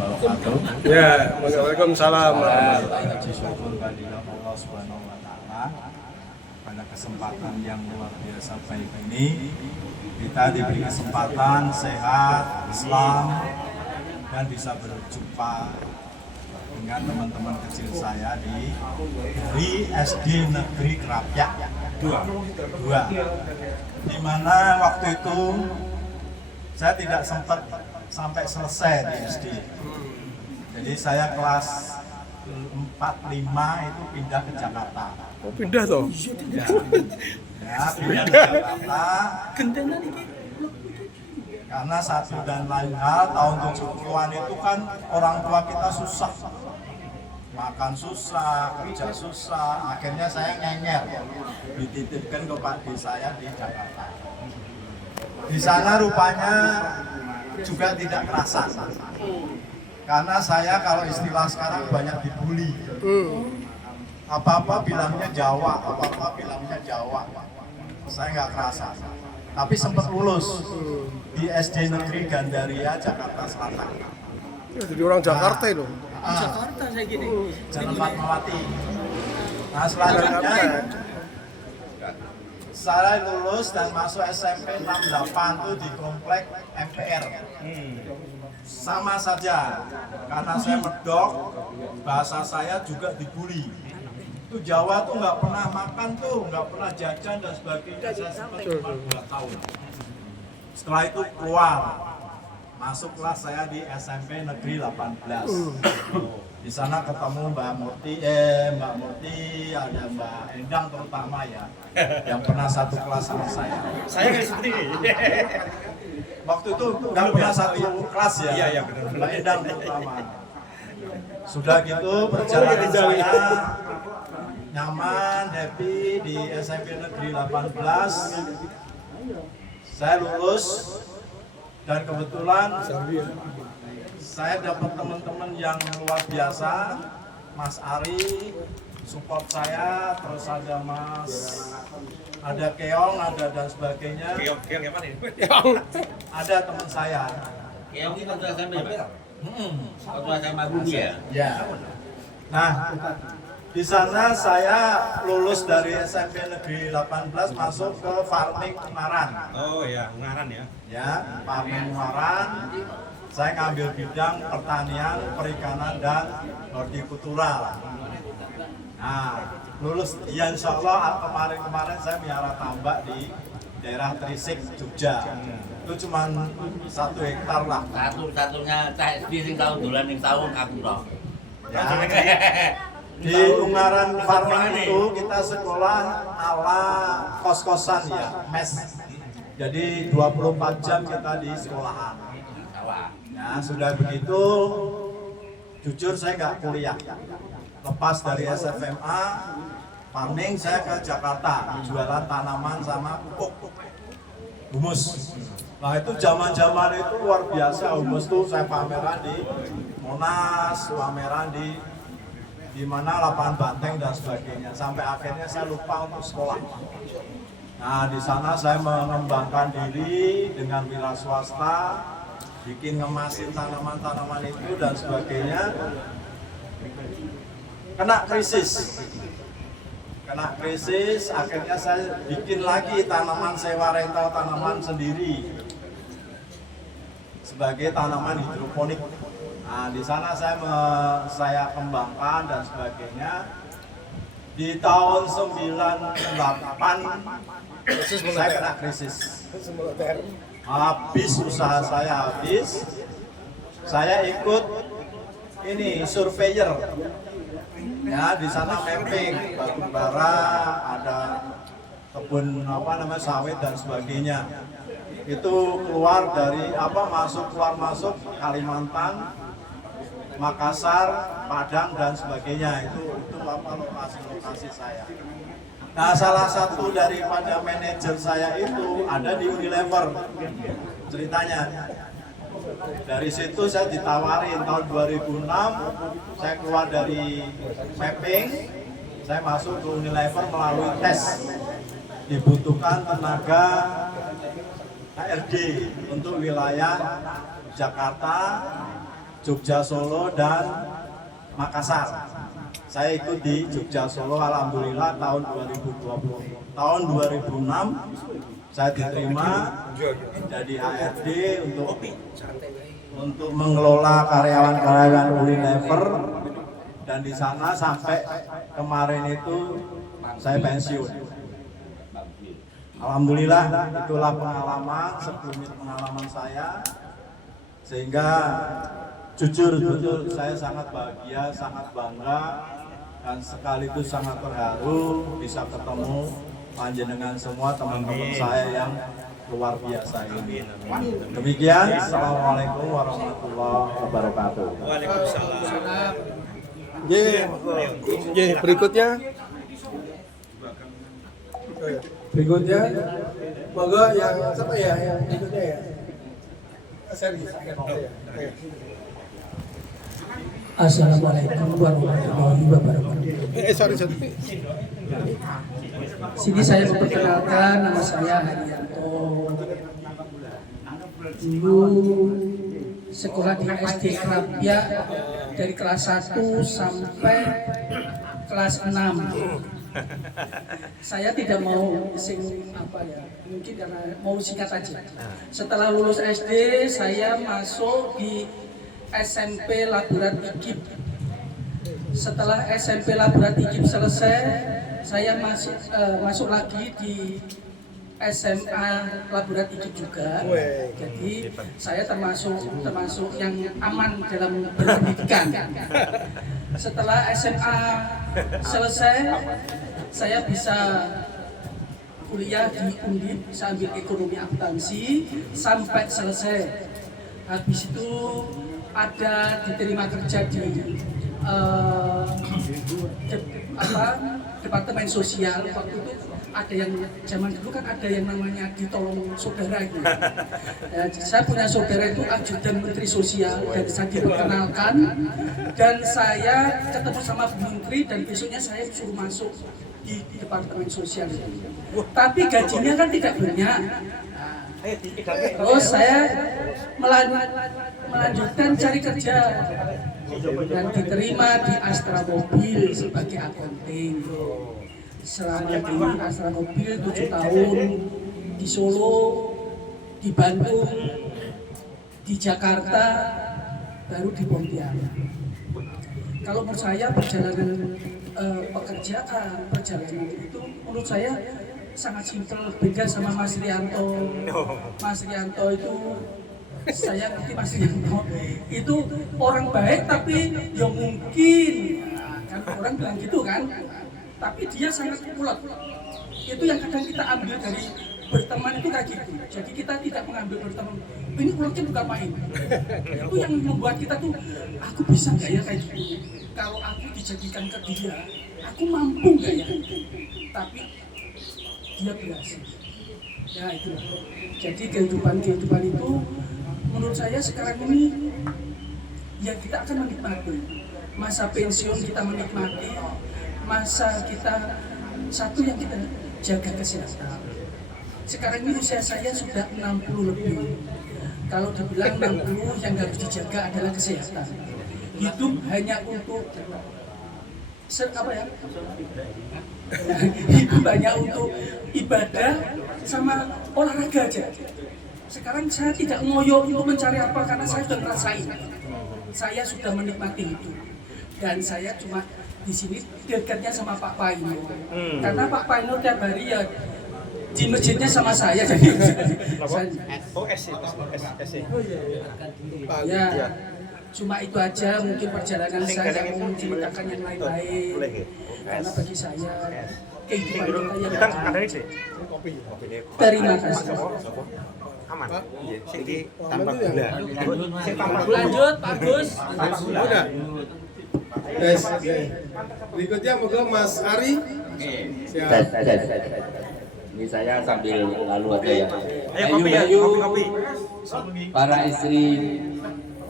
wabarakatuh. Ya, waalaikumsalam. Puji syukur kehadirat Allah Subhanahu wa taala. Pada kesempatan yang luar biasa baik ini, kita diberi kesempatan sehat, Islam, dan bisa berjumpa dengan teman-teman kecil saya dari SD Negeri Kerapyak 2, di mana waktu itu saya tidak sempat sampai selesai di SD. Jadi saya kelas 4-5 itu pindah ke Jakarta. Oh, pindah toh? Ya, pindah ke Jakarta. Karena satu dan lain hal, tahun 70-an itu kan orang tua kita susah. Makan susah, kerja susah, akhirnya saya ngenger. Dititipkan ke Pak D saya di Jakarta. Di sana rupanya juga tidak kerasa. Karena saya kalau istilah sekarang banyak dibully. Apa-apa bilangnya Jawa, apa-apa bilangnya Jawa. Saya nggak kerasa. Tapi sempat lulus di SD Negeri Gandaria, Jakarta Selatan. Ya, jadi orang Jakarta itu. Jakarta saya gini. Jalan Fatmawati. Nah, selanjutnya saya lulus dan masuk SMP 68 itu di komplek MPR. Sama saja, karena saya medok, bahasa saya juga dibully. Itu Jawa tuh nggak pernah makan tuh, nggak pernah jajan dan sebagainya. Saya sempat cuma 2 tahun. Setelah itu keluar, masuklah saya di SMP Negeri 18. Di sana ketemu Mbak Murti, ada Mbak Endang terutama ya, yang pernah satu kelas sama saya. Saya nggak seperti ini. Waktu itu nggak pernah satu kelas ya, Iya, benar. Mbak Endang terutama. Sudah gitu perjalanan saya nyaman, happy di SMP Negeri 18. Saya lulus dan kebetulan saya dapat teman-teman yang luar biasa, Mas Ari support saya, terus ada Keong, ada dan sebagainya. Keong yang mana ini? Ada teman saya. Keong ini waktu SMP Pak? Waktu SMA Bumi ya? Ya. Nah, di sana saya lulus dari SMP Negeri 18 masuk ke Farming Ungaran. Oh ya, Ungaran ya. Ya, Farming Ungaran. Saya ngambil bidang pertanian, perikanan, dan hortikultura. Nah, lulus, ya insya Allah kemarin saya miara tambak di daerah Trisik, Jogja. Itu cuma 1 hektar lah. Satu-satunya cah SD sing tau dolan ning tahun aku toh. Ya, di Ungaran Farming itu kita sekolah ala kos-kosan ya, mes. Jadi 24 jam kita di sekolahan. Nah, sudah begitu, jujur saya nggak kuliah. Lepas dari SFMA, farming saya ke Jakarta, jualan tanaman sama pupuk, humus. Nah itu zaman-zaman itu luar biasa, humus tuh saya pameran di Monas, pameran di mana lapangan banteng dan sebagainya. Sampai akhirnya saya lupa untuk sekolah. Nah di sana saya mengembangkan diri dengan wira swasta, bikin ngemasin tanaman-tanaman itu dan sebagainya. Kena krisis, akhirnya saya bikin lagi tanaman sewa rental, tanaman sendiri sebagai tanaman hidroponik. Nah, di sana saya kembangkan dan sebagainya. Di tahun 98 saya kena krisis. Habis usaha saya habis. Saya ikut ini surveyor. Ya, di sana mapping batu bara, ada kebun sawit dan sebagainya. Itu keluar dari keluar masuk Kalimantan, Makassar, Padang dan sebagainya. Itu lokasi saya. Nah, salah satu daripada manajer saya itu ada di Unilever. Ceritanya. Dari situ saya ditawarin tahun 2006, saya keluar dari mapping, saya masuk ke Unilever melalui tes. Dibutuhkan tenaga HRD untuk wilayah Jakarta, Jogja, Solo, dan Makassar. Saya ikut di Jogja, Solo, alhamdulillah tahun 2020. Tahun 2006 saya diterima jadi HRD untuk mengelola karyawan-karyawan Unilever, dan di sana sampai kemarin itu saya pensiun. Alhamdulillah itulah pengalaman, sekelumit pengalaman saya, sehingga jujur betul saya sangat bahagia, sangat bangga, dan sekaligus sangat terharu bisa ketemu panjenengan semua teman-teman saya yang luar biasa ini. Demikian, assalamualaikum warahmatullahi wabarakatuh. Waalaikumsalam. Berikutnya. Berikutnya, monggo yang siapa ya? Yang berikutnya ya. Seri. Assalamualaikum warahmatullahi wabarakatuh. Sorry. Sini saya memperkenalkan, nama saya Haryanto. Dulu sekolah di SD Krapia dari kelas 1 sampai kelas 6. Saya tidak mau mungkin karena mau singkat aja. Setelah lulus SD, saya masuk di SMP Laburat Igip. Setelah SMP Laburat Igip selesai, saya masuk lagi di SMA Laburat Igip juga. Jadi saya termasuk yang aman dalam berpendidikan. Setelah SMA selesai, saya bisa kuliah di Undip sambil ekonomi akuntansi sampai selesai. Habis itu ada diterima kerja di Departemen Sosial. Waktu itu ada yang zaman dulu kan ada yang namanya ditolong saudara itu. Ya, saya punya saudara itu ajudan Menteri Sosial, dan saya diperkenalkan dan saya ketemu sama Bu Menteri, dan besoknya saya disuruh masuk di Departemen Sosial itu. Tapi gajinya kan tidak banyak. Terus saya melanjutkan cari kerja dan diterima di Astra Mobil sebagai akuntan. Selama di Astra Mobil 7 tahun, di Solo, di Bandung, di Jakarta, baru di Pontianak. Kalau menurut saya perjalanan perjalanan itu menurut saya sangat simpel, beda sama Mas Rianto. Mas Rianto itu, saya ngerti Mas Rianto itu orang baik, tapi ya mungkin kan orang bilang gitu kan, tapi dia sangat ulet. Itu yang kadang kita ambil dari berteman itu kayak gitu. Jadi kita tidak mengambil berteman, ini uletnya bukan main. Itu yang membuat kita tuh, aku bisa nggak ya kayak gitu. Kalau aku dijadikan ke dia, aku mampu nggak ya? Tapi dia berhasil. Ya itu. Jadi kehidupan itu menurut saya sekarang ini ya kita akan menikmati masa pensiun, kita menikmati masa kita, satu yang kita jaga kesehatan. Sekarang ini usia saya sudah 60 lebih. Kalau dibilang 60, yang harus dijaga adalah kesehatan. Hidup hanya untuk hidup hanya untuk ibadah sama olahraga aja. Sekarang saya tidak ngoyo untuk mencari apa, karena saya sudah ngerasain. Saya sudah menikmati hidup. Dan saya cuma di sini dekatnya sama Pak Paino. Karena Pak Paino tiap hari ya di masjidnya sama saya. Jadi ya, cuma itu aja mungkin perjalanan saya, mau menceritakan yang lain-lain. Karena bagi saya kehidupan kita yang terima kasih. Aman. Sing tanpa gula. Sing tanpa gula. Lanjut, bagus. Udah. Guys, berikutnya monggo Mas Ari. Siap. Ini saya sambil lalu aja ya. Ayo kopi ya, kopi. Para istri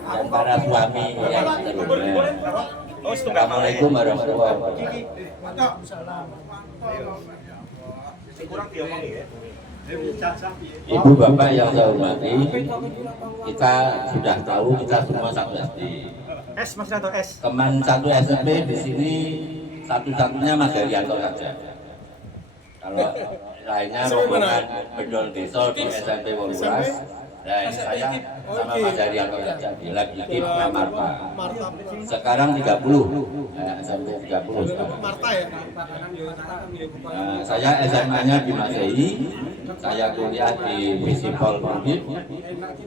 dan para suami yang terhormat. Assalamualaikum warahmatullahi wabarakatuh. Kurang diomongi ya. Ibu bapak yang saya hormati, kita sudah tahu kita semua satu SD. S Mas Rianto S. Teman satu SMP di sini satu-satunya Mas Herianto saja. Kalau lainnya rombongan bedol desa di SMP Wolulas, dan saya sama Mas Herianto saja di lab IKIP Marta. Sekarang 30, SMP 30 sekarang. Marta ya? Saya SMA-nya di Masehi, saya kuliah di Visipol Undip,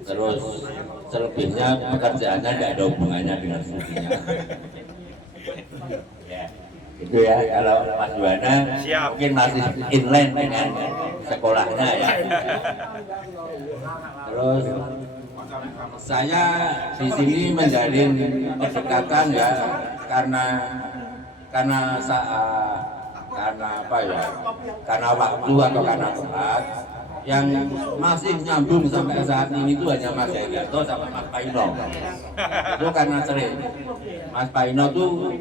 terus selebihnya pekerjaannya tidak ada hubungannya dengan studinya. Ya, itu ya, kalau Mas Juwana mungkin masih inline dengan sekolahnya ya. Terus saya di sini menjalin kedekatan ya karena apa ya, karena waktu atau karena tempat yang masih nyambung sampai saat ini itu hanya Mas Herianto sama Mas Paino. Itu karena sering Mas Paino tuh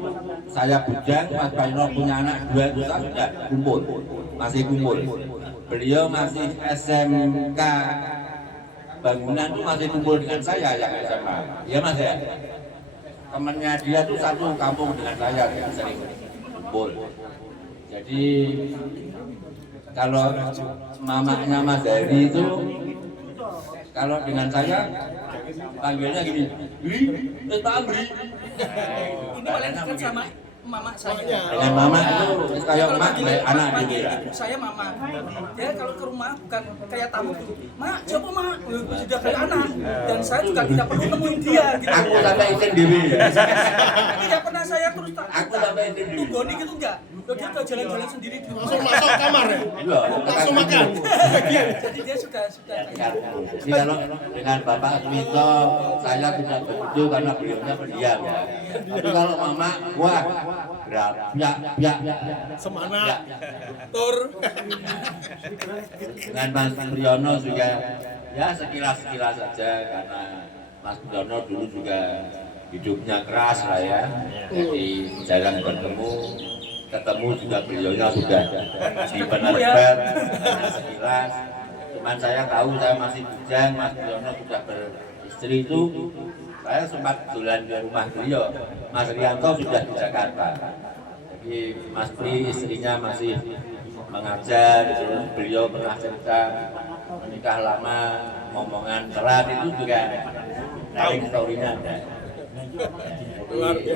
saya bujang, Mas Paino punya anak 2 itu sudah kumpul, masih kumpul. Beliau masih SMK bangunan tuh masih kumpul dengan saya yang SMA. Iya Mas ya. Temannya dia tuh satu kampung dengan saya yang sering kumpul. Jadi kalau mamanya Mas Heri itu kalau dengan saya panggilnya gini, Pak Amri. Ini paling dekat sama mama saya. Dengan mama itu kayak emak kayak anak dia. Saya mama. Dia kalau ke rumah bukan kayak tamu gitu. Mak, coba mak, sudah kayak anak. Dan saya juga tidak perlu nemuin dia gitu. Aku sampai izin diri. Tidak pernah saya terus tak. Aku sampai izin diri. Tunggoni gitu enggak. Dia udah jalan-jalan sendiri di rumah. Langsung masuk kamar ya? Iya, Langsung makan? Jadi dia suka kayak Jadi kalau dengan Bapak Smito saya tidak begitu karena beliaunya pendiam ya. Tapi kalau mama, wah, ya. Semana? Tur? Dengan Mas Priyono juga ya sekilas saja karena Mas Priyono dulu juga hidupnya keras lah ya. Jadi jarang ketemu juga beliaunya sudah di penerbit sekilas. Cuman saya tahu saya masih bujang, Mas Priyono sudah beristri itu. Saya sempat jalan di rumah beliau. Mas Rianto sudah di Jakarta. Jadi Mas Pri istrinya masih mengajar. Beliau pernah cerita menikah lama, ngomongan telat itu juga tahu story-nya ada.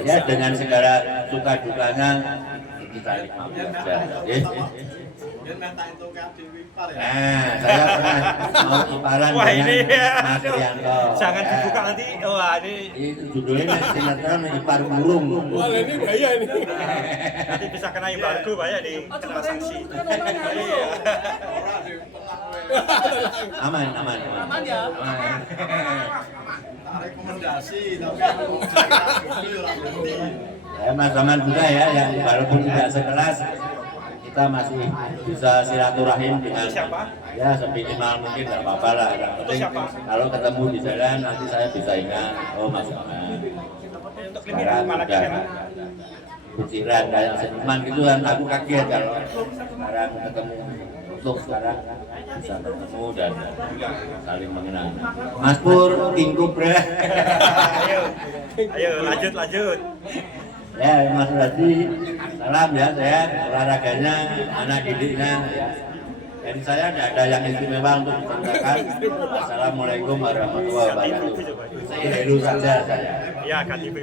Ya dengan segala suka dukanya kita nikmati aja. Nah, saya pernah mau iparan dengan Mas Rianto. Jangan dibuka nanti. Wah, ini Itu judulnya sinetron Ipar Burung. Wah, ini bahaya ini. nanti bisa kena embargo banyak nih, kena sanksi. Iya. Aman. aman ya. Rekomendasi tapi Ya, Mas Aman juga ya, yang walaupun tidak sekelas, kita masih bisa silaturahim dengan ya seminimal mungkin nggak apa-apa lah. Yang penting kalau ketemu di jalan nanti saya bisa ingat, oh Mas Aman. Sekarang udah pikiran kayak seniman gitu kan, aku kaget kalau sekarang ketemu untuk sekarang bisa ketemu dan saling mengenal. Mas Pur, Tingkup bre. Ayo lanjut. Ya Mas Radi, salam ya sehat, olahraganya, anak didiknya ya. Dan saya tidak ada yang istimewa untuk diceritakan. Assalamualaikum warahmatullahi wabarakatuh. Saya dulu saja saya. Ya, ganti